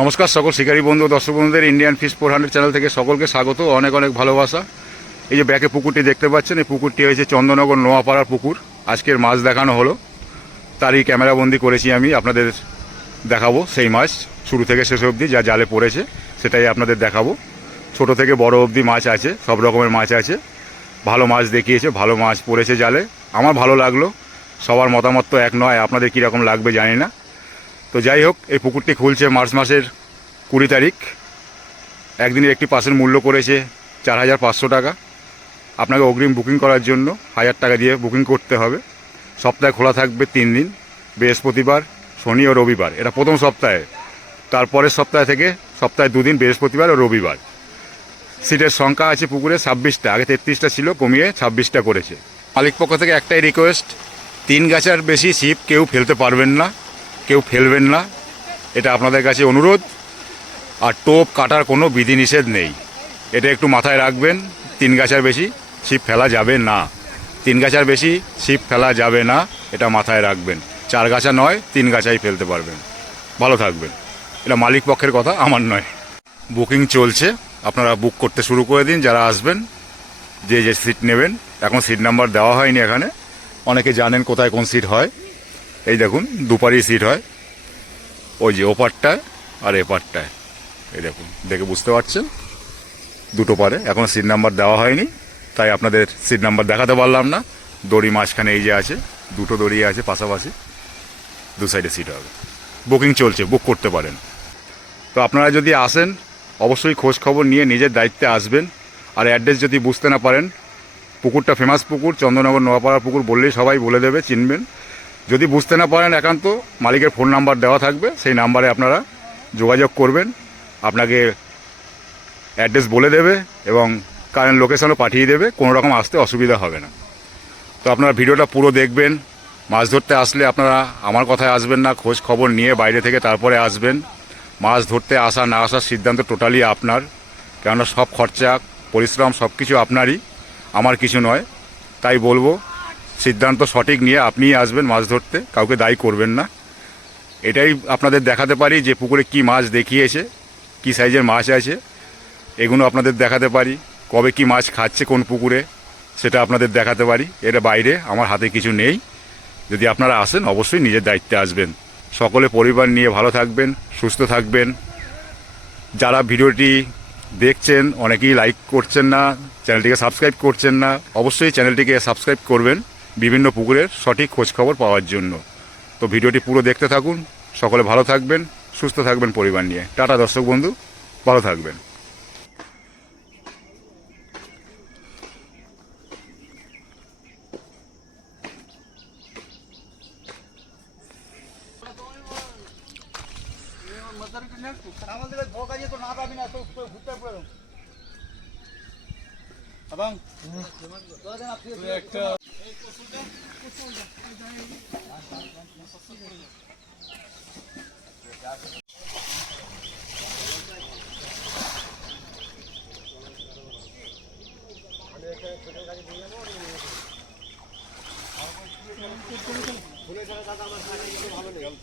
নমস্কার সকল শিকারী বন্ধু দর্শক বন্ধুদের ইন্ডিয়ান ফিশ 400 চ্যানেল থেকে সকলকে স্বাগত, অনেক অনেক ভালোবাসা। এই যে ব্যাকে পুকুরটি দেখতে পাচ্ছেন, এই পুকুরটি হয়েছে চন্দননগর নোয়াপাড়ার পুকুর। আজকের মাছ দেখানো হলো, তারই ক্যামেরাবন্দি করেছি আমি, আপনাদের দেখাবো সেই মাছ শুরু থেকে শেষ অবধি যা জালে পড়েছে সেটাই আপনাদের দেখাবো। ছোট থেকে বড় অবধি মাছ আছে, সব রকমের মাছ আছে। ভালো মাছ দেখিয়েছে, ভালো মাছ পড়েছে জালে, আমার ভালো লাগলো। সবার মতামত তো এক নয়, আপনাদের কীরকম লাগবে জানি না। তো যাই হোক, এই পুকুরটি খুলছে মার্চ মাসের 20 তারিখ। একদিনের একটি পাসের মূল্য করেছে 4500 টাকা। আপনাকে অগ্রিম বুকিং করার জন্য 1000 টাকা দিয়ে বুকিং করতে হবে। সপ্তাহে খোলা থাকবে 3 দিন, বৃহস্পতিবার, শনি ও রবিবার। এটা প্রথম সপ্তাহে। তারপরের সপ্তাহ থেকে সপ্তাহে 2 দিন, বৃহস্পতিবার ও রবিবার। সিটের সংখ্যা আছে পুকুরে 26টা, আগে 33টা ছিল, কমিয়ে 26টা করেছে। মালিক পক্ষ থেকে একটাই রিকোয়েস্ট, 3 গাছার বেশি ছিপ কেউ ফেলতে পারবেন না, কেউ ফেলবেন না, এটা আপনাদের কাছে অনুরোধ। আর টোপ কাটার কোনো বিধিনিষেধ নেই, এটা একটু মাথায় রাখবেন। 3 গাছার বেশি ছিপ ফেলা যাবে না, 3 গাছার বেশি ছিপ ফেলা যাবে না, এটা মাথায় রাখবেন। 4 গাছা নয়, 3 গাছাই ফেলতে পারবেন। ভালো থাকবেন। এটা মালিক পক্ষের কথা, আমার নয়। বুকিং চলছে, আপনারা বুক করতে শুরু করে দিন যারা আসবেন, যে যে সিট নেবেন। এখন সিট নাম্বার দেওয়া হয়নি এখানে, অনেকে জানেন কোথায় কোন সিট হয়। এই দেখুন, দুপারই সিট হয়, ওই যে ওপারটায় আর এপারটায়। এই দেখুন, দেখে বুঝতে পারছেন, দুটো পারে। এখন সিট নাম্বার দেওয়া হয়নি, তাই আপনাদের সিট নাম্বার দেখাতে পারলাম না। দড়ি মাঝখানে এই যে আছে, দুটো দড়ি আছে পাশাপাশি, দু সাইডে সিট হবে। বুকিং চলছে, বুক করতে পারেন। তো আপনারা যদি আসেন, অবশ্যই খোঁজ খবর নিয়ে নিজের দায়িত্বে আসবেন। আর অ্যাড্রেস যদি বুঝতে না পারেন, পুকুরটা ফেমাস পুকুর, চন্দননগর নোয়াপাড়া পুকুর বললেই সবাই বলে দেবে, চিনবেন। যদি বুঝতে না পারেন, একান্ত মালিকের ফোন নাম্বার দেওয়া থাকবে, সেই নাম্বারে আপনারা যোগাযোগ করবেন। আপনাকে অ্যাড্রেস বলে দেবে এবং কারেন্ট লোকেশনও পাঠিয়ে দেবে, কোনো রকম আসতে অসুবিধা হবে না। তো আপনারা ভিডিওটা পুরো দেখবেন। মাছ ধরতে আসলে আপনারা আমার কথায় আসবেন না, খোঁজ খবর নিয়ে বাইরে থেকে তারপরে আসবেন। মাছ ধরতে আসা না আসার সিদ্ধান্ত টোটালি আপনার, কেননা সব খরচা পরিশ্রম সব কিছু আপনারই, আমার কিছু নয়। তাই বলবো, সিদ্ধান্ত সঠিক নিয়ে আপনিই আসবেন মাছ ধরতে, কাউকে দায়ী করবেন না। এটাই আপনাদের দেখাতে পারি যে পুকুরে কি মাছ দেখিয়েছে, কি সাইজের মাছ আছে, এগুলো আপনাদের দেখাতে পারি। কবে কি মাছ খাচ্ছে কোন পুকুরে, সেটা আপনাদের দেখাতে পারি। এর বাইরে আমার হাতে কিছু নেই। যদি আপনারা আসেন, অবশ্যই নিজের দায়িত্বে আসবেন। সকলে পরিবার নিয়ে ভালো থাকবেন, সুস্থ থাকবেন। যারা ভিডিওটি দেখছেন, অনেকেই লাইক করছেন না, চ্যানেলটিকে সাবস্ক্রাইব করছেন না, অবশ্যই চ্যানেলটিকে সাবস্ক্রাইব করবেন বিভিন্ন পুকুরের সঠিক খোঁজখবর পাওয়ার জন্য। তো ভিডিওটি পুরো দেখতে থাকুন। সকলে ভালো থাকবেন, সুস্থ থাকবেন পরিবার নিয়ে। টাটা দর্শক বন্ধু, ভালো থাকবেন।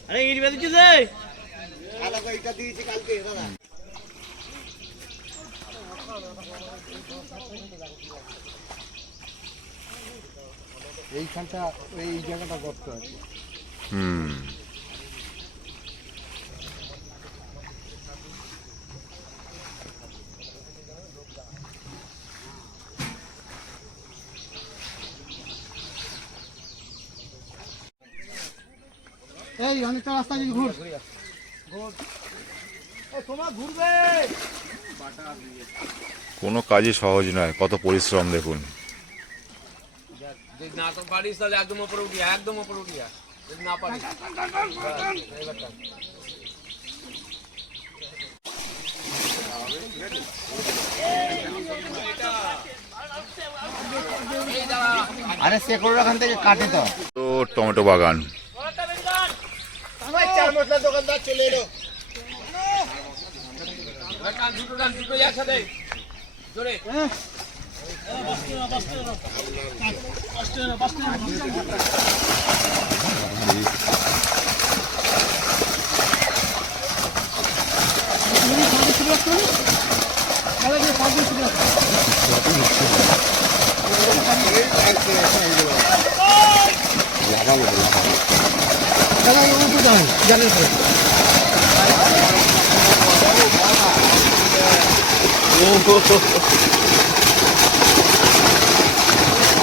আরে ইট বেঁধেছিস রে? আলাদা এটা দিয়েছি কালকে দাদা। এইখানটা এই জায়গাটা গর্ত আছে। এই অনেকটা রাস্তা দিকে ঘুর, তোমার ঘুরবে। কোনো কাজই সহজ নয়, কত পরিশ্রম দেখুন। যদি না তো পারিস তাহলে একদম উপরে উঠিয়া, একদম উপরে উঠিয়া। যদি না পারিস আরে সে করে ওখান থেকে কাটে তো। তো টমেটো বাগান, চার মশলা দোকানদার চলে এলো। দুটো একসাথে জোরে।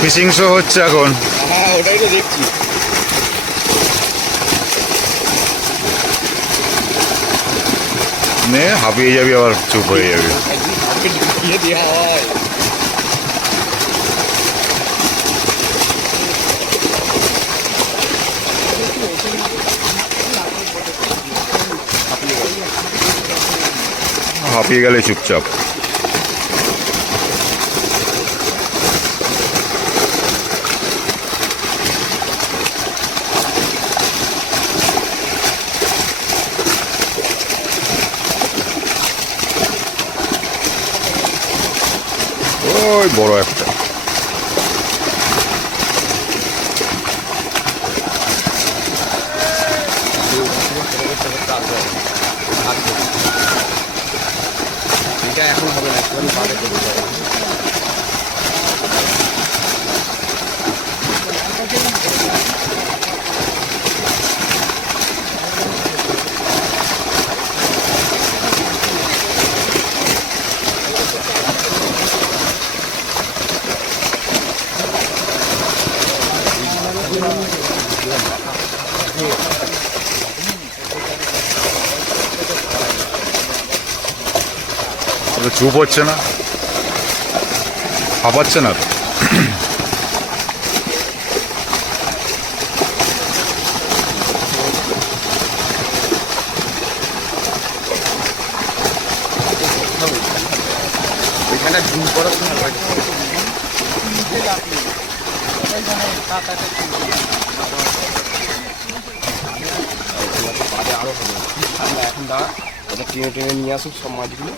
ফিশিং শো হচ্ছে এখন। হ্যাঁ ওটাই তো দেখছি। নে হাঁপিয়ে যাবি আবার চুপ হয়ে যাবি। ঢুকিয়ে দেওয়া হয়। হাঁপিয়ে গেলে চুপচাপ। ওই বড় একটা এটা এখন হবে না, একটু বাদে করতে হবে। চুপ হচ্ছে না, হাঁপাচ্ছে না তো। এখানে ঝুম করার জন্য বাদে আরো হবে। ঠান্ডা এখন দাঁড়া, ওটা টেনে টেনে নিয়ে আসুক সব মাছগুলো।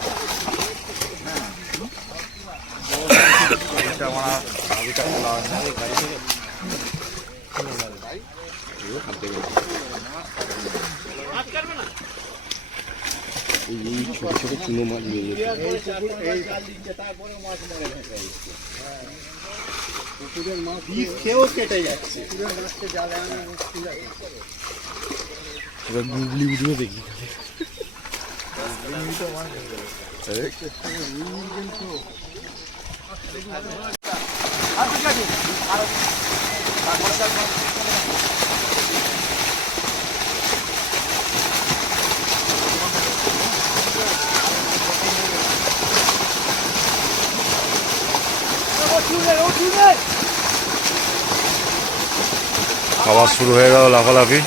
এই ছোট ছোট চুনো মাছ নিয়ে যেতে খেয়েও কেটে যাচ্ছে। গুগলি ভিডিও দেখি। খাওয়া শুরু হয়ে গেল লাফালাফি।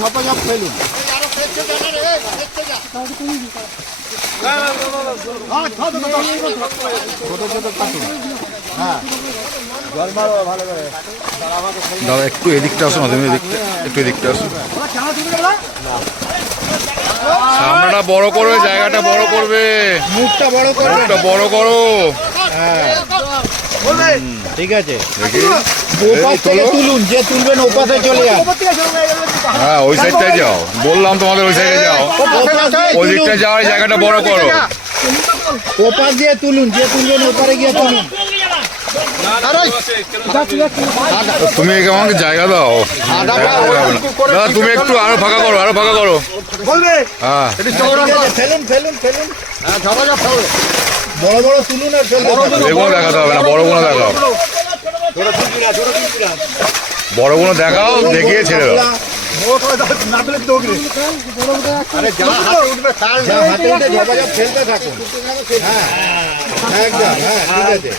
ঝপাঝপ ফেলুন। ছোট ছোট কাটুন। হ্যাঁ জল মারো ভালো করে। দাদা একটু এদিকটা আসো না, তুমি এদিকটা একটু এদিকটা আসো। সামনেটা বড় করবে, জায়গাটা বড় করবে, মুখটা বড় করে। মুখটা বড় করো। হ্যাঁ ঠিক আছে। দেখি ওপাশ থেকে তুলুন, যে তুলবেন ওপাশে চলে যান। হ্যাঁ ওই সাইডটায় যাও, বললাম তোমাদের ওই সাইডে যাও। ওই দিকটা যাওয়ার জায়গাটা বড় করো। ওপাশ দিয়ে তুলুন, যে তুলবেন ওপারে গিয়ে তুলুন। তুমি একে আমাকে জায়গা দাও। দাদা তুমি একটু আরো ফাঁকা করো, আরো ফাঁকা করো। হ্যাঁ ফেলুন ফেলুন ফেলুন। বড় বড় তুলুন আর ফেলুন। এগুলো দেখাতে হবে না, বড়গুলো দেখাও। বড়গুলো দেখাও, দেখিয়ে ছেড়ে দাও। আরে যা হাতে উঠবে তার যা হাতে উঠে ঝপাঝপ ফেলতে থাকুন। হ্যাঁ একদম, হ্যাঁ ঠিক আছে।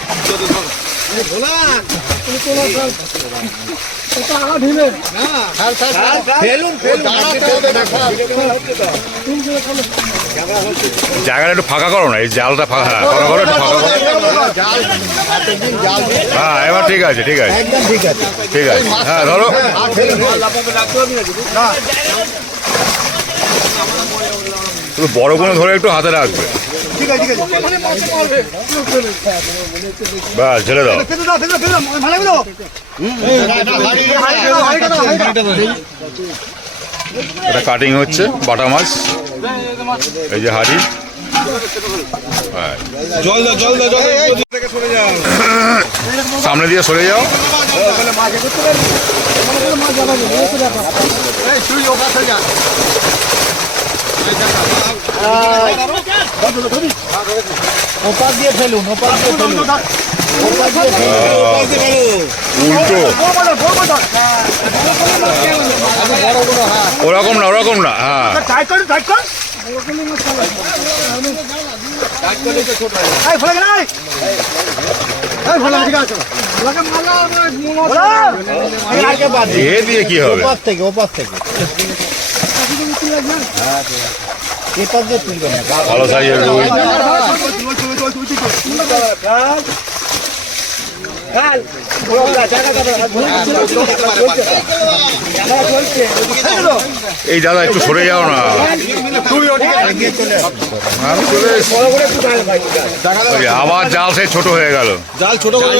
জায়গাটা একটু ফাঁকা করো না, এই জালটা ফাঁকা, হ্যাঁ ফাঁকা করো, একটু ফাঁকা করো। হ্যাঁ এবার ঠিক আছে, ঠিক আছে, একদম ঠিক আছে। ঠিক আছে। হ্যাঁ ধরো, তুমি বড় কোনো ধরে একটু হাতে রাখবে। ঠিক আছে, ঠিক আছে। ব্যাস ছেড়ে দাও। এটা কাটিং হচ্ছে বাটা মাছ, এই যে হাড়ি। হ্যাঁ, জল দাও জল দাও জল থেকে সরে যাও। সামনে দিয়ে সরে যাও। ওপার দিয়ে ফেলুন, ওপার দিয়ে ফেলুন, ওপার দিয়ে ফেলুন। উল্টো, ওরকম না, ওরকম না, হ্যাঁ এ দিয়ে কি হবে? ওপার থেকে, ওপার থেকে। এপার দিয়ে তুলবেন না। ভালো সাইজের রুই। এই দাদা একটু সরে যাও না, আমি চলে এসেছি। ওই আবার জাল সে ছোট হয়ে গেল। জাল ছোট করে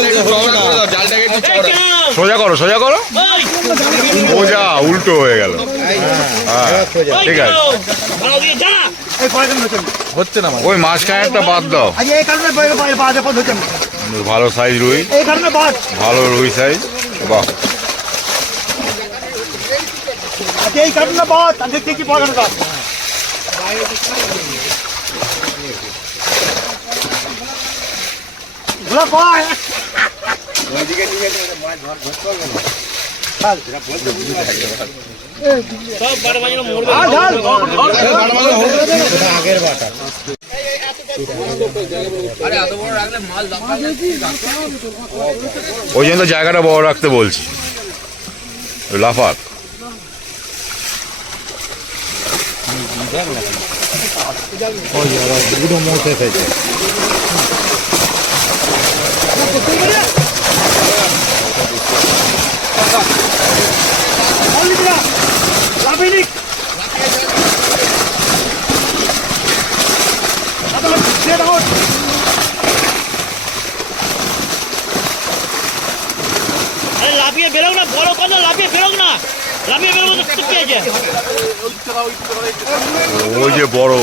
দাও, জালটাকে একটু চওড়া। সোজা করো, সোজা করো, সোজা উল্টো হয়ে গেল। হ্যাঁ ঠিক আছে, হচ্ছে না ওই মাঝখানেরটা বাদ দাও। ভালো সাইজ রুই, ভালো রুই সাইজ, বাহ। আগের বাটা। আরে এত বড় রাখলে মাছ লাফাবে। ওই জন্য তো জায়গাটা বড় রাখতে বলছি, লাফাক। দুটো মোট এসেছে। লাফিয়ে বেরোক না, বড় কথা লাফিয়ে বেরোক না, লাফিয়ে বেরোবো তো কি আছে? ওই যে বড়,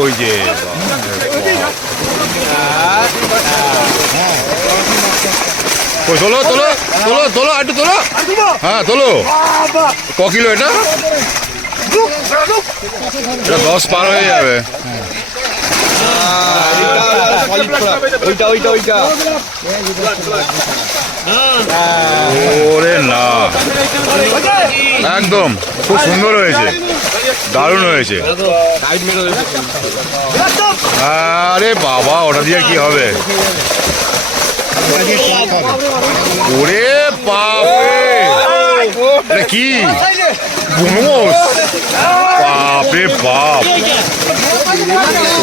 ওই যে ওই তোলো তোলো তোলো তোলো, একটু তোলো, হ্যাঁ তোলো। ক কিলো এটা? এটা 10 পার হয়ে যাবে। ওইটা ওইটা ওইটা ওরে না, একদম খুব সুন্দর হয়েছে, দারুণ হয়েছে। আরে বাবা, ওটা দিয়ে কি হবে? ওরে বাপরে, এটা কি বুনোস? বাপরে বাপ,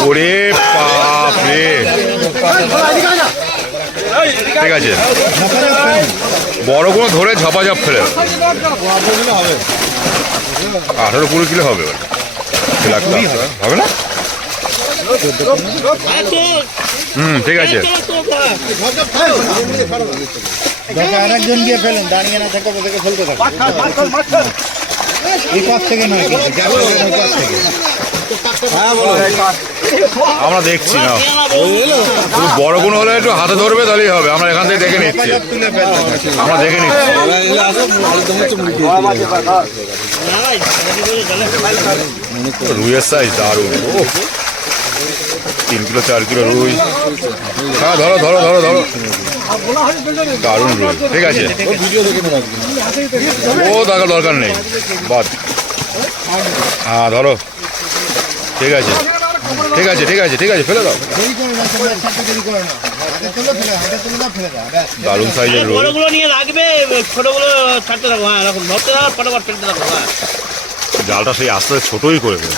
ওরে বাপরে। ঠিক আছে, বড় কোনো ধরে ঝাপাঝাপ ফেলে 18-20 কিলো হবে, হবে না? ঠিক আছে। আরেকজন গিয়ে ফেলুন, দাঁড়িয়ে না থেকে থেকে ফেলতে থাকুন। এই পাশ থেকে নয়, কিন্তু ওই পাশ থেকে। আমরা দেখছি না, বড় কোনো হলে একটু হাতে ধরবে, তাহলেই হবে। আমরা এখান থেকে দেখে নিচ্ছি, আমরা দেখে নিচ্ছি। রুইয়ের সাইজ দারুণ, 3 কিলো 4 কিলো রুই। হ্যাঁ ধরো ধরো ধরো ধরো, দারুণ রুই। ঠিক আছে, ও দেখার দরকার নেই, বাদ। হ্যাঁ ধরো, ঠিক আছে ঠিক আছে ঠিক আছে ঠিক আছে, ফেলে দাও। দেরি করে না, তোমরা একসাথে দেরি করে না। দারুণ সাইজের রুই। বড়গুলো নিয়ে রাখবে, ছোটগুলো ছাড়তে থাকো। হ্যাঁ, এরকম ধরতে থাকো, ফটাফট ফেলতে থাকো। হ্যাঁ, জালটা সেই আস্তে আস্তে ছোটই করে ফেলে।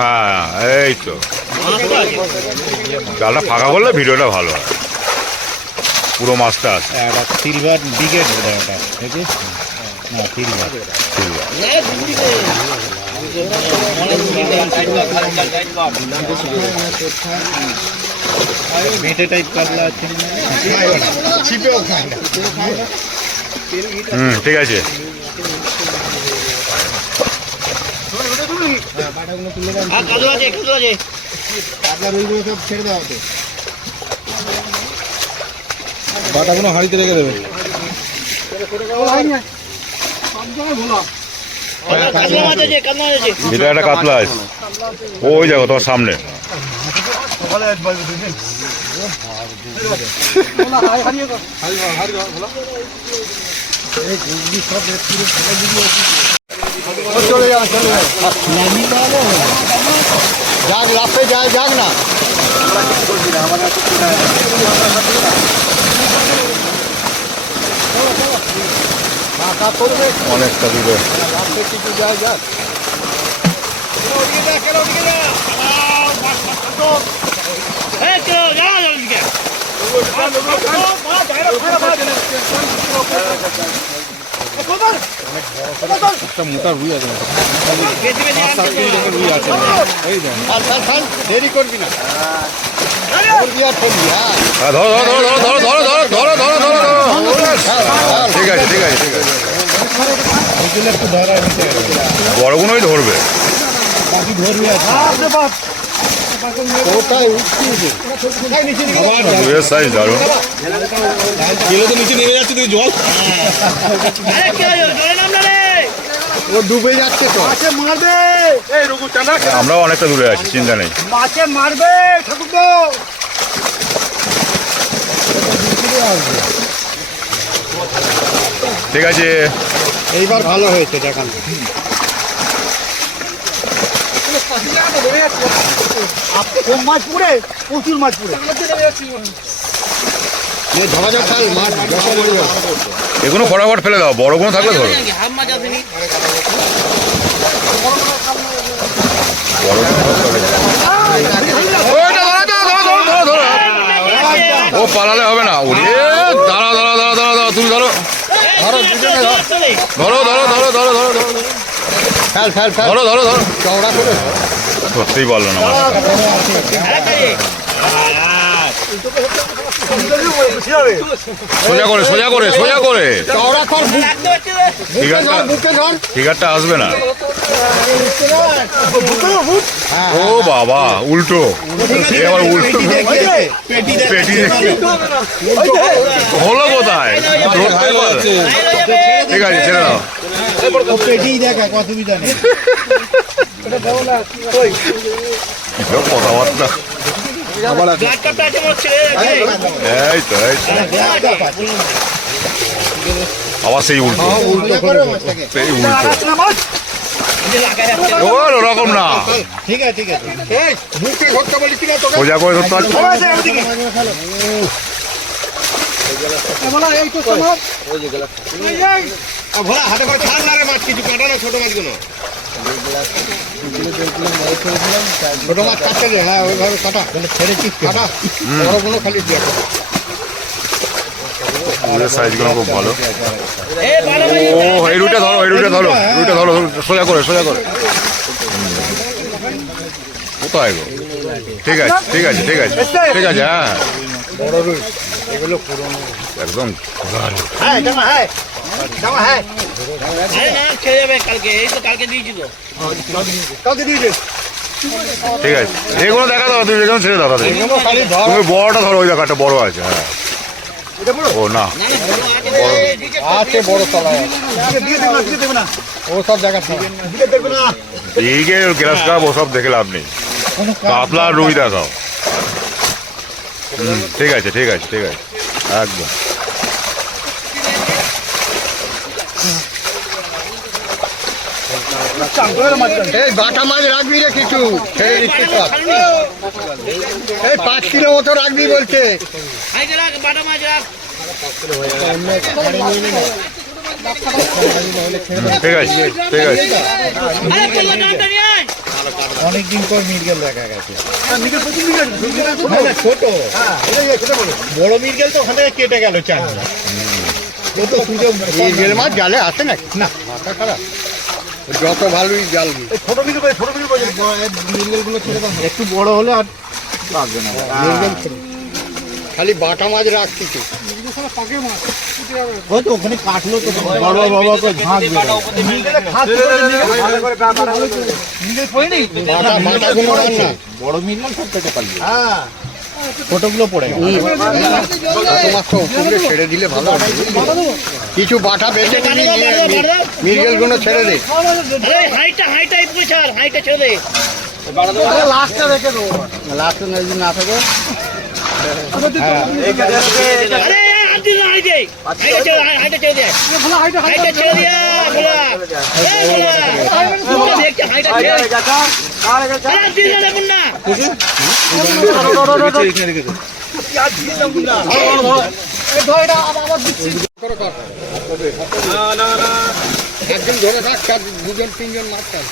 হ্যাঁ এই তো, জালটা ফাঁকা করলে ভিডিওটা ভালো হয়, পুরো মাছটা আছে। সিলভার ব্রিগেড ওটা দেখিস না, সিলভার মেটে টাইপ কাতলা আছে, ছিপেও খায় না। ঠিক আছে। আর কাজু আছে, কাজু আছে। বাটাগুলো হাঁড়িতে রেখে দেবে। কাজু মাছ আছে, কাজু মাছ আছে। ভিতরে একটা কাতলা আছে, ওই দেখো তোমার সামনে। যাক রাস্তায় যায়, যাক না। অনেকটা দূরে। কিছু যায়, যাক। এই তো, যা, যা, ওদিকে। একটা মোটা রুই আছে, বেশি বেশি আনতে হবে। রুই আছে। এই দেখ, দেরি করবি না, করবি আর ফেলবি। হ্যাঁ, ধরো ধরো ধরো ধরো ধরো ধরো ধরো ধরো ধরো ধরো। ঠিক আছে ঠিক আছে ঠিক আছে, একটু ধরা বড়গুলোই ধরবে। বাকি ধরবি আছে। ওটাই উঠছে, রুইয়ের সাইজ দারুণ। গেলে তো নিচে নেমে যাচ্ছে, তুই জল। আরে কে আছো? জলে নাম না রে। ও ডুবে যাচ্ছে তো। মাছে মারবে, আমরাও অনেকটা দূরে আছি, চিন্তা নেই। মাছে মারবে ঠাকুরপো। ঠিক আছে, এইবার ভালো হয়েছে, দেখান। কম মাছ পুরে, প্রচুর মাছ পুরে। ধরা যাক, তাই মাছ যত মরে যাবে। এগুলো ফটাফট ফেলে দাও, বড়গুলো থাকলে ধরো। হাফ মাছ আসেনি। ওইটা ধরো, ধরো, ধরো, ধরো, ধরো, ধরো। ও পালালে হবে না। ওরে দাঁড়া দাঁড়া দাঁড়া দাঁড়া দাঁড়া, তুমি ধরো ধরো ধরো ধরো ধরো ধরো ধরো ধরো ফেল ফেল ফেল, ধরো ধরো ধরো। চওড়া করে। ধরতেই পারলো না মাছ। সোজা করে সোজা করে সোজা করে, চওড়া কর, ফিগারটা বুকে ধর। ফিগারটা আসবে না। ও বাবা, উল্টো, এবার উল্টো। পেটি দেখে হলো কোথায়? ধরতে পারলো। ঠিক আছে, ছেড়ে দাও। ও পেটি দেখা, অসুবিধা নেই। এসব কথাবার্তা। ব্লাড কাপটা আছে মোর ছেলে। এই তো এই তো। আবার সেই উল্টো, উল্টো করে মাছটাকে। সেই উল্টো। ও ওরকম না, ঠিক আছে, ঠিক আছে। এই বুকে ধরতে বলি কিনা তোকে? সোজা করে ধরতে পারছি। ভোলা হাতে করে ছাড় না রে, মাছ কিছু কাটা না, ছোট মাছগুলো। ছোট মাছ কাটতে দে, হ্যাঁ ওইভাবে কাটা, ছেড়েছিস কাটা, বড়গুলো খালি দিয়ে কাটা। সাইজগুলো খুব ভালো। এই ভালো ভাই। ও এই রুটে ধরো, এই রুটে ধরো, রুটে ধরো, সোজা করে সোজা করে। কোথায় গো? ঠিক আছে ঠিক আছে ঠিক আছে ঠিক আছে। হ্যাঁ বড় রুই এগুলো পুরনো। একদম। হ্যাঁ জামা, হ্যাঁ জামা, হ্যাঁ আরে না, খেয়ে যাবে কালকে। এই তো কালকে দিয়েছি তো। কাউকে দিয়ে দে। ঠিক আছে, এগুলো দেখা দাও, তুমি যেমন ছেড়ে দাও তাদের। এগুলো খালি ধর। তুমি বড়টা ধরো, ওই জায়গাটা বড় আছে। হ্যাঁ ও না, না না, বড় আছে। আছে বড় তলায় দিয়ে দেবে না, দিয়ে দেবে না, ও সব জায়গা দিয়ে দেবে না। দিকে গ্লাস কাপ ওসব দেখে লাভ নেই, কাতলা আর রুই দেখাও। ঠিক আছে ঠিক আছে ঠিক আছে, একদম। এই বাটা মাছ রাখবি রে কিছু ছেড়ে দিচ্ছি সব। এই 5 কিলো মতো রাখবি বলছে। হাইটে রাখ, বাটা মাছ রাখ। ঠিক আছে ঠিক আছে। আরে কোলা ডান্ডা নিয়ে আয়। অনেকদিন পর মৃগেল দেখা গেছে। ছোট বড় মৃগেল তো ওখানে কেটে গেল চার কত সুযোগ। মৃগেল মাছ জালে আসে নাকি? না, মাথা খারাপ। যত ভালোই জাল দিই। ছোট মৃগেল গুলো ছেড়ে দাও, একটু বড় হলে আর লাগবে না। মৃগেল ছেড়ে। খালি বাটা মাছ রাখছি তো। ওই তো ওখানে কাটলো তো বড় বাবা করে ঝাঁক বাটাগুলো রান্না। বড় মৃগেল সব কেটে পারবে। হ্যাঁ ছোটগুলো পড়ে গেল। তোমার তো ওগুলো ছেড়ে দিলে ভালো হবে। কিছু বাটা বেঁচে বাড়া দাও, বাড়া দাও, বাড়া দাও। মৃগেলগুলো ছেড়ে দে। আরে হাইটা একটু ছাড়, হাইটা ছেড়ে দে। লাস্টে রেখে দেবো। লাস্টে যদি না থাকে আরে আর দিন না, হাইটা ছেড়ে দে। হাইটা ছেড়ে দে, ভোলা। এই ভোলা। তুই দেখতে হাইটা ছেড়ে দে। আরে আর দিন না দেখুন না। একজন ধরে থাক, চার দুজন তিনজন মাছ চাল।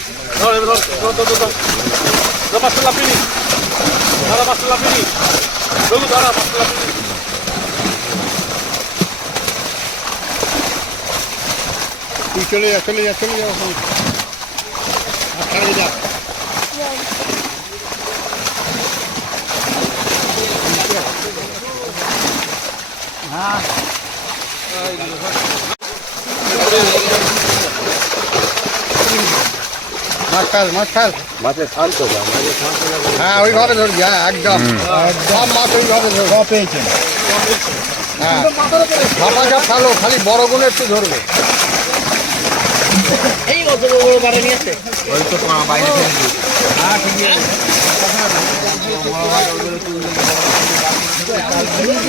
তুই চলে যা চলে যা চলে যা ওখানে। ছাড়ে যা। মাছ খাল মাছ খাল। হ্যাঁ ওইভাবে ধরবি, হ্যাঁ একদম সব মাছ ওইভাবে ধরবি। পেয়েছেন হ্যাঁ ভাপাটা ভালো, খালি বড়গুলো একটু ধরবে। এই অত বড় বাড়ি নিয়ে আসছে।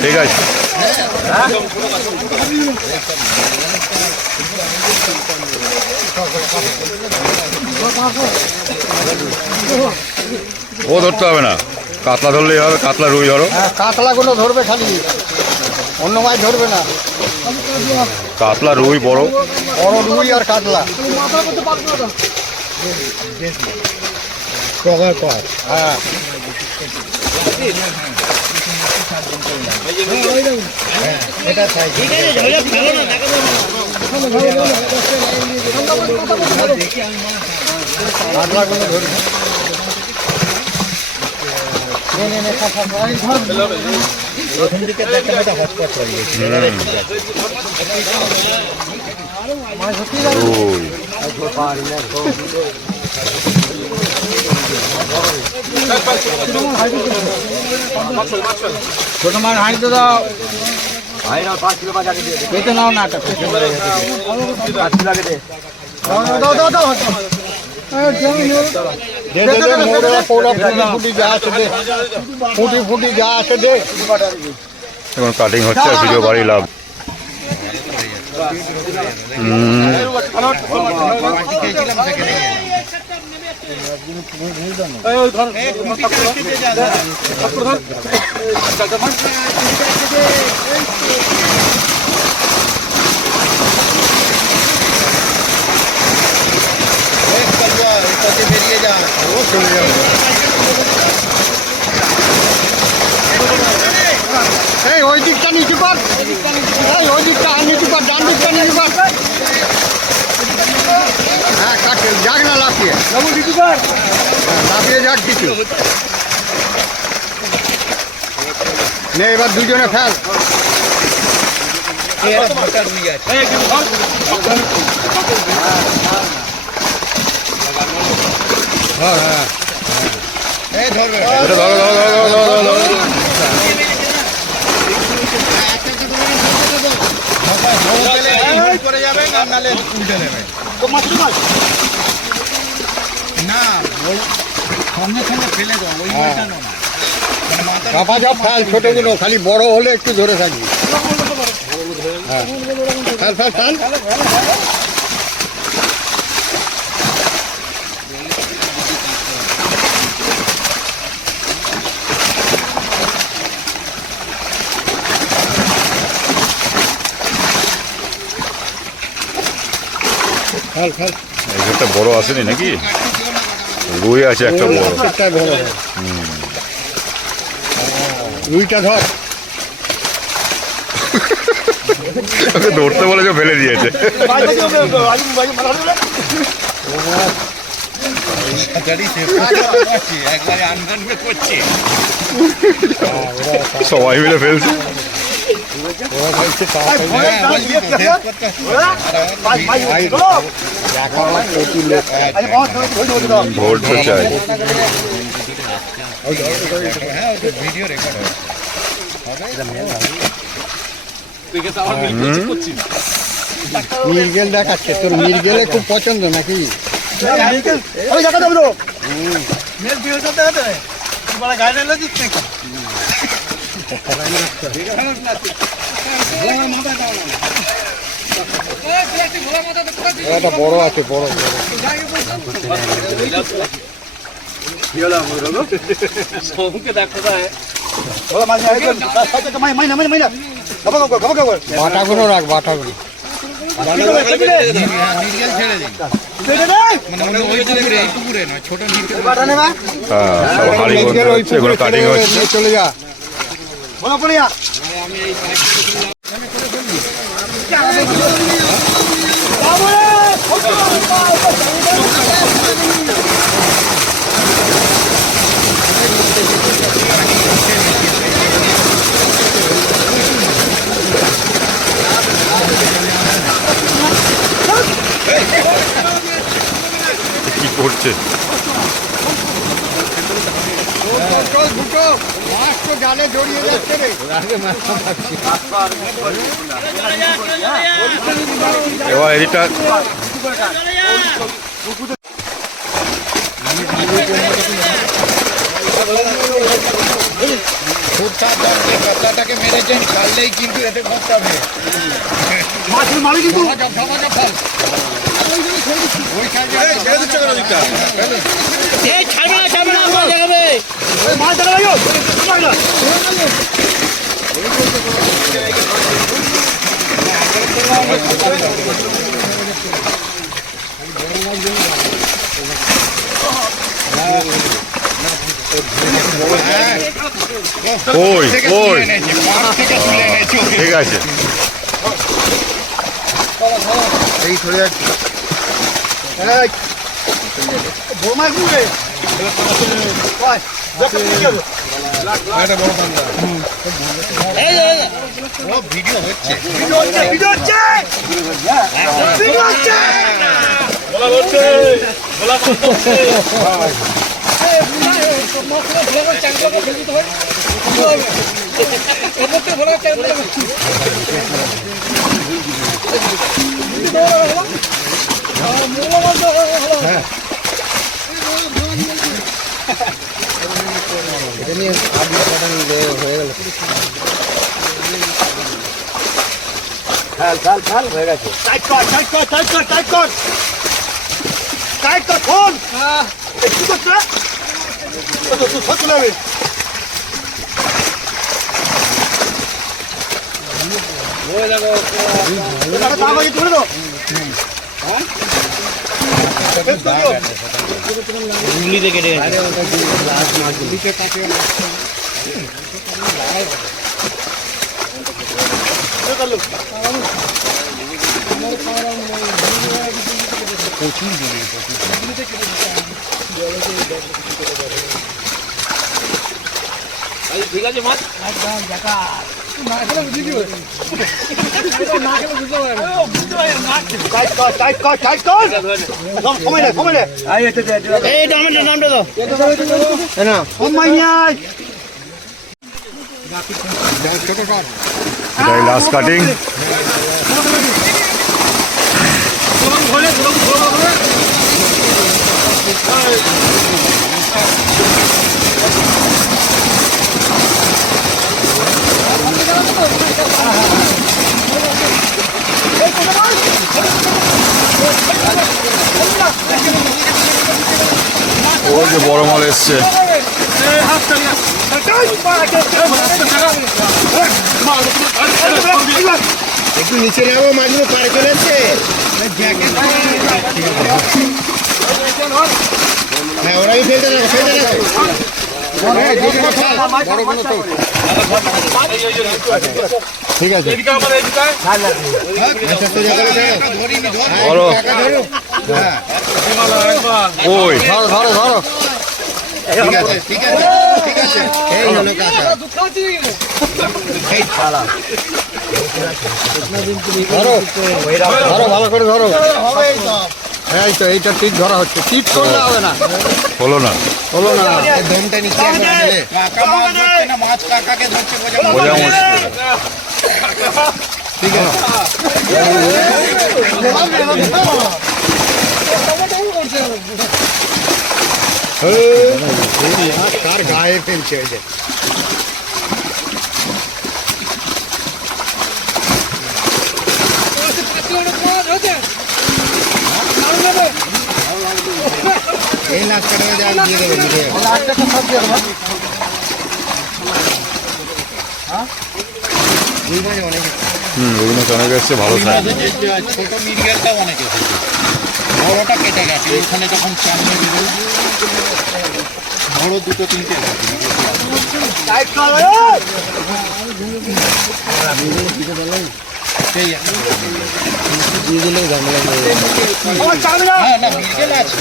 ঠিক আছে। ও ধরতে হবে না, কাতলা ধরলেই হবে, কাতলা রুই ধরো। হ্যাঁ কাতলাগুলো ধরবে খালি, অন্য মাছ ধরবে না। কাতলা রুই বড়। বড় রুই আর কাতলা। টগার কর। হ্যাঁ এটা তাই ঠিক আছে, ঝগড়া ভালো না, টাকা দাও না। কাতলাগুলো ধরবে। প্রথম দিকে দেখতে একটা হটস্পট হয়ে গেছে। রুই ছোট মাছ হাঁড়িতে দাও। পেতে নাও না একটা পেতে দে দে দে মোড়া পোড়া ফুটি যা আছে দে, ফুটি যা আছে দে। এখন কাটিং হচ্ছে, ভিডিও বাড়ি লাভ। বেরিয়ে যা। ও চলে যাবে। এই ওই দিকটা নিচু কর, এই ওই দিকটা নিচু কর, ডান দিকটা নিচু কর। হ্যাঁ কাটে যাক না লাফিয়ে, লাফিয়ে যাক কিছু নে। এবার দুজনে ফেল। হ্যাঁ হ্যাঁ এই ধরবে। ধরো ধরো ধরো ধরো ধরো ধরো। করে যাবেন আর নালে উল্টে নেবেন। না ওই সঙ্গে সঙ্গে ফেলে দাও, ওই ওইটা না। চাপা চাপ ফেল, ছোটগুলো খালি বড় হলে একটু ধরে থাকবি। হ্যাঁ ফেল ফেল ফেল। একটা বড় আসেনি নাকি? রুই আছে একটা বড়। একটা বড় রুইটা ধর। ওকে ধরতে বলে যে ফেলে দিয়েছে। সবাই মিলে ফেলছে। ভোট চাই। মিরগেল দেখাচ্ছে, তোর মিরগেলে খুব পছন্দ নাকি? একটা বড় আছে, বড় বাটাগুলো রাখ, বাটাগুলো। এগুলো কাটিং হচ্ছে। চলে যা। কি করছে? মাছ তো জালে জড়িয়ে যাচ্ছে রে। এবার এদিকটা কাতলাটাকে মেরেছেন, ছাড়লেই কিন্তু এতে করতে হবে। ছাড়বে না আমরা দেখাবে ওই ওই ঠিক আছে। এই ধরে যাচ্ছে। ভিডিও হচ্ছে। উঙ্গলিতে কেটে গেছে ঠিক আছে মাছ নামটা দাও এটাই লাস্ট কাটিং। ওই যে বড় মাল এসছে। একটু নিচে নামো, মাছগুলো পাড়ে চলে এসছে। হ্যাঁ, ওরাই ফেলতে থাকো, ফেলতে থাকো। হ্যাঁ, যেগুলো ছাড়, বড়গুলো তো। ঠিক আছে। আচ্ছা, সোজা করে ছাড়ো। ধরো। কাকা ধরো। হ্যাঁ, ওই ধরো, ধরো, ধরো। ঠিক আছে, ঠিক আছে, ঠিক আছে। এই হলো কাকা। এই ছাড়া। ধরো, ধরো, ভালো করে ধরো। এই তো, এইটা ঠিক ধরা হচ্ছে। চিট করলে হবে না। হলো না, হলো না। দমটা নিচে একবার দিলে। কাকা মাছ ধরছে না, মাছ কাকাকে ধরছে, বোঝা বোঝা মুশকিল। ঠিক আছে। তার গায়ে ফেলছে ওই যে। এই নাচ কাটানো যা দিয়ে দেবে, দিয়ে দেবে। রুই মাছ অনেক রুই মাছ অনেক এসছে, ভালো সাইজ। ছোট মিরগেলটা অনেক এসেছে, বড়টা কেটে গেছে ওখানে যখন চামড়ে বেরোল, বড় দুটো তিনটে সেই দিয়ে দিলে ঝামেলা না, মিরগেল আছে,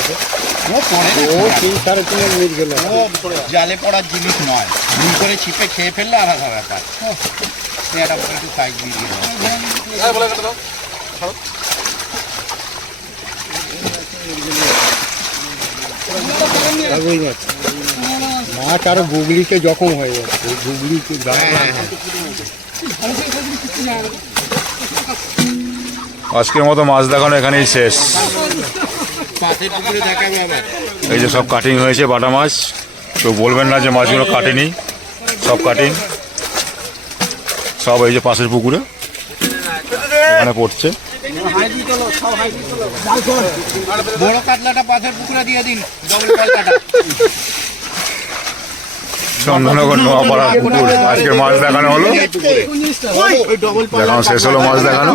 ও পড়ে না, ও 3-3.5 মিরগেল, ও জালে পড়ার জিনিস নয়, ভুল করে ছিপে খেয়ে ফেললে আলাদা ব্যাপার। একটা একটু সাইজ মিরগেল মাছ আরো গুগলিতে জখম হয়ে যাচ্ছে, গুগলিতে। আজকের মতো মাছ দেখানো এখানেই শেষ। পাশের পুকুরে দেখাবে আবার। এই যে সব কাটিং হয়েছে বাটা মাছ, তো বলবেন না যে মাছগুলো কাটেনি, সব কাটিং, সব এই যে পাশের পুকুরে এখানে পড়ছে। বড় কাতলাটা পাশের পুকুরে দিয়ে দিন, ডবল কাতলাটা। চন্দননগর নোয়াপাড়া পুকুর আজকের মাছ দেখানো হলো, দেখানো শেষ হলো মাছ দেখানো।